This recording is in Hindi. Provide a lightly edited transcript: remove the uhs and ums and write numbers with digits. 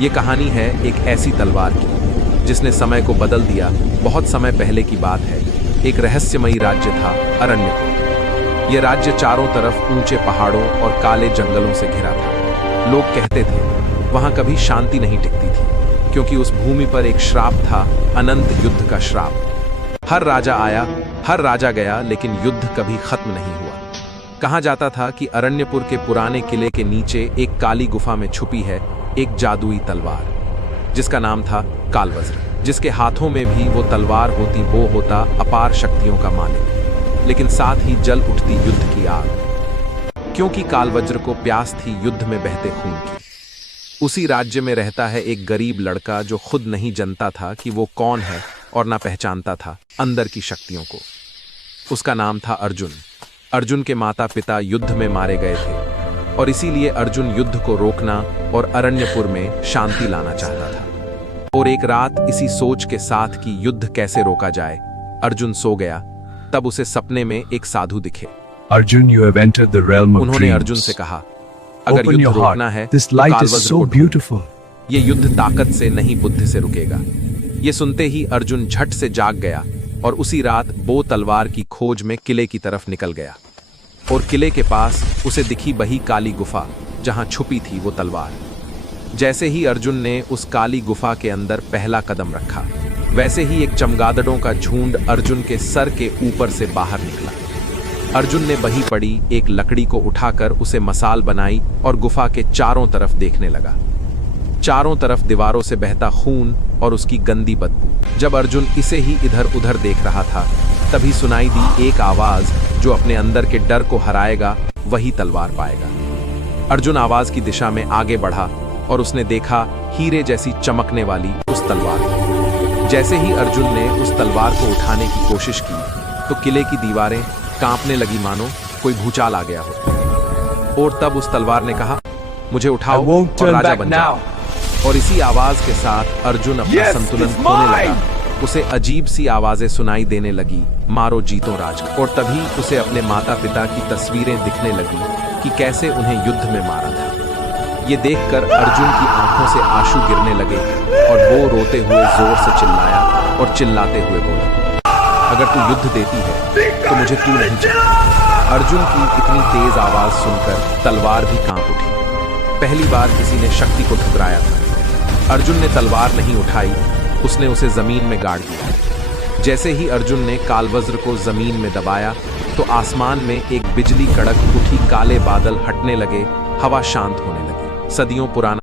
ये कहानी है एक ऐसी तलवार की जिसने समय को बदल दिया। बहुत समय पहले की बात है। एक रहस्यमयी राज्य था अरण्यपुर। ये राज्य चारों तरफ ऊंचे पहाड़ों और काले जंगलों से घिरा था। लोग कहते थे वहां कभी शांति नहीं टिकती थी, क्योंकि उस भूमि पर एक श्राप था, अनंत युद्ध का श्राप। हर राजा आया, हर राजा गया, लेकिन युद्ध कभी खत्म नहीं हुआ। कहा जाता था कि अरण्यपुर के पुराने किले के नीचे एक काली गुफा में छुपी है एक जादुई तलवार, जिसका नाम था कालवज्र। जिसके हाथों में भी वो तलवार होती, वो होता अपार शक्तियों का मालिक, लेकिन साथ ही जल उठती युद्ध की आग, क्योंकि कालवज्र को प्यास थी युद्ध में बहते खून की। उसी राज्य में रहता है एक गरीब लड़का जो खुद नहीं जानता था कि वो कौन है और ना पहचानता था अंदर की शक्तियों को। उसका नाम था अर्जुन। अर्जुन के माता पिता युद्ध में मारे गए थे और इसीलिए अर्जुन युद्ध को रोकना और अरण्यपुर में शांति लाना चाहता था। और एक रात इसी सोच के साथ कि युद्ध कैसे रोका जाए, अर्जुन सो गया। तब उसे सपने में एक साधु दिखे। Arjun, you have entered the realm of उन्होंने dreams. अर्जुन से कहा, अगर Open युद्ध your रोकना heart. है This तो light is कालवज्र so को ढूंढो। beautiful. ये युद्ध ताकत से नहीं बुद्धि से रुकेगा। ये सुनते ही अर्जुन झट से जाग गया और उसी रात बो तलवार की खोज में किले की तरफ निकल गया। और किले के पास उसे दिखी वही काली गुफा जहां छुपी थी वो तलवार। जैसे ही अर्जुन ने उस काली गुफा के अंदर पहला कदम रखा, वैसे ही एक चमगादड़ों का झुंड अर्जुन के सर के ऊपर से बाहर निकला। अर्जुन ने वहीं पड़ी एक लकड़ी को उठाकर उसे मसाल बनाई और गुफा के चारों तरफ देखने लगा। चारों तरफ दीवारों से बहता खून और उसकी गंदी बदबू। जब अर्जुन इसे ही इधर उधर देख रहा था, तभी सुनाई दी एक आवाज जो अपने अंदर के डर को हराएगा वही तलवार पाएगा। अर्जुन आवाज की दिशा में आगे बढ़ा और उसने देखा हीरे जैसी चमकने वाली उस तलवार को। जैसे ही अर्जुन ने उस तलवार को उठाने की कोशिश की तो किले की दीवारें कांपने लगी, मानो कोई भूचाल आ गया हो। और तब उस तलवार ने कहा, मुझे उठाओ और राजा बन जाओ। और इसी आवाज के साथ अर्जुन अपना संतुलन खोने लगा। उसे अजीब सी आवाजें सुनाई देने लगी, मारो जीतो राज। और तभी उसे अपने माता पिता की तस्वीरें दिखने लगी कि कैसे उन्हें युद्ध में मारा था। ये देखकर अर्जुन की आंखों से आंसू गिरने लगे और वो रोते हुए जोर से चिल्लाया और चिल्लाते हुए बोला, अगर तू युद्ध देती है तो मुझे तू नहीं चाहिए। अर्जुन की इतनी तेज आवाज सुनकर तलवार भी कांप उठी। पहली बार किसी ने शक्ति को ठुकराया था। अर्जुन ने तलवार नहीं उठाई, उसने उसे जमीन में गाड़ दिया। जैसे ही अर्जुन ने कालवज्र को जमीन में दबाया तो आसमान में एक बिजली कड़क उठी, काले बादल हटने लगे, हवा शांत होने लगी। सदियों पुराना